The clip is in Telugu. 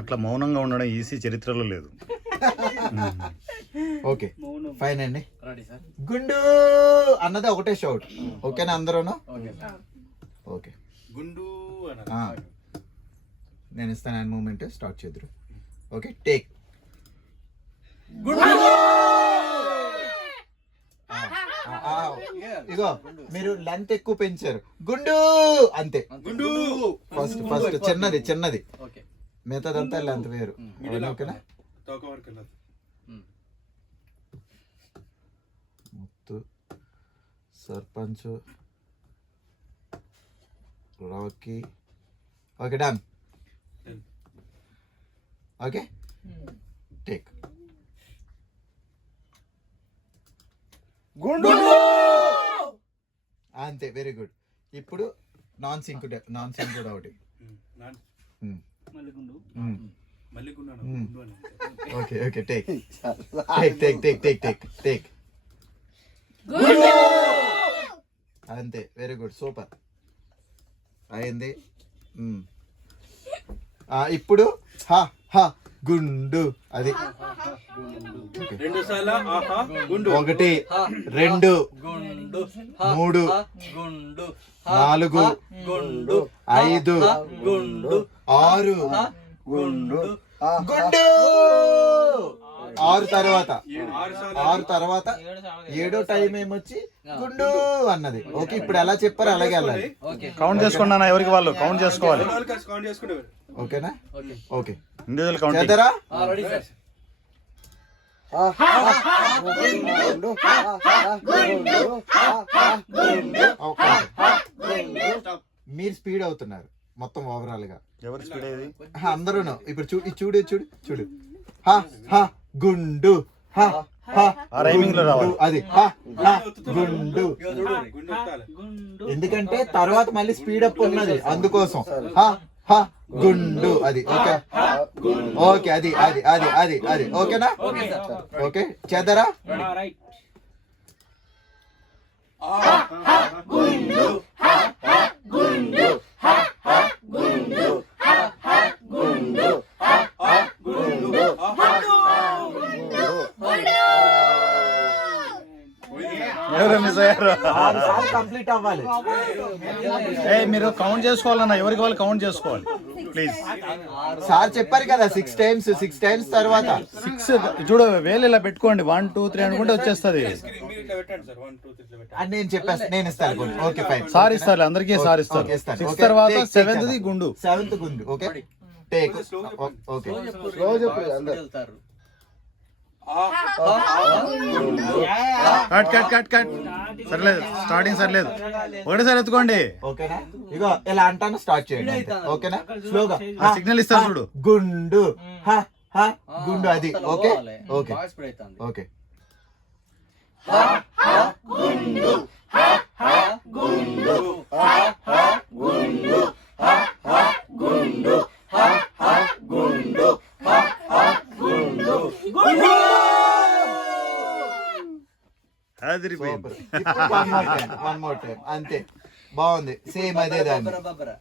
అట్లా మౌనంగా ఉండడం ఈసీ చరిత్రలో లేదు. ఓకే ఫైన్ అండి. గుండు అన్నది ఒకటే షౌట్. ఓకేనా అందరూను? ఓకే గుండు నేను ఇస్తాను అండ్ మూమెంట్ స్టార్ట్ చేద్దరు. Okay take. ఇగో మీరు లెంత్ ఎక్కువ పెంచారు. గుండు అంతే. గుండు ఫస్ట్ చిన్నది చిన్నది, మిగతాదంతా లెంత్ వేరు. ఓకేనా? Muthu sarpanch Rocky. Okay done. Okay take. గుండు అంతే. Very good. ఇప్పుడు నాన్ సింక్ కూడా ఒకటి. Okay okay take take take take take take. అంతే. వెరీ గుడ్ సూపర్ అయింది. ఇప్పుడు హా హా గుండు. అది ఒకటి 2 3 4 5 6 గుండు. 6 తర్వాత 7 టైం ఏమొచ్చి గుండు అన్నది. ఓకే ఇప్పుడు ఎలా చెప్పారు అలాగే వెళ్ళాలి. కౌంట్ చేసుకోండి అన్న, ఎవరికి వాళ్ళు కౌంట్ చేసుకోవాలి. ఓకేనా? ఓకే ఇండివిజువల్ కౌంట్ చేద్దారా? మీరు స్పీడ్ అవుతున్నారు మొత్తం ఓవరాల్ గా. ఎవరు స్పీడ్ అయ్యేది? అందరూను. ఇప్పుడు చూడు చూడు చూడు. హా హా గుండు. హా హా రైమింగ్ లో రావాలి. అది హా హా గుండు. ఎందుకంటే తర్వాత మళ్ళీ స్పీడ్ అప్ ఉన్నది అందుకోసం. హా హా గుండు. అది ఓకే ఓకే. అది అది అది అది అది ఓకేనా? ఓకే చేద్దారా? ఎవరు మిస్ అయ్యారు? కంప్లీట్ అవ్వాలి. మీరు కౌంట్ చేసుకోవాలన్నా, ఎవరికి వాళ్ళు కౌంట్ చేసుకోవాలి ప్లీజ్. సార్ చెప్పారు కదా 6 టైమ్స్ తర్వాత 6 చూడు. వేలు ఇలా పెట్టుకోండి. 1 2 3 అనుకుంటే వచ్చేస్తుంది. నేను చెప్పేస్తా. నేను ఇస్తాను. Okay fine. సార్ ఇస్తారు అందరికీ. సార్ ఇస్తారు. 6 తర్వాత 7th గుండు. 7th గుండు. Okay take. Okay cut cut cut cut. సర్లేదు స్టార్టింగ్ సర్లేదు. ఒకటేసారి ఎత్తుకోండి. ఓకేనా? ఇగో ఇలా అంటాను స్టార్ట్ చేయండి. ఓకేనా? స్లోగా సిగ్నల్ ఇస్తారు చూడు. గుండు హ హ గుండు. అది okay okay okay. One more time అంతే. బాగుంది. సేమ్ అదే దాన్ని.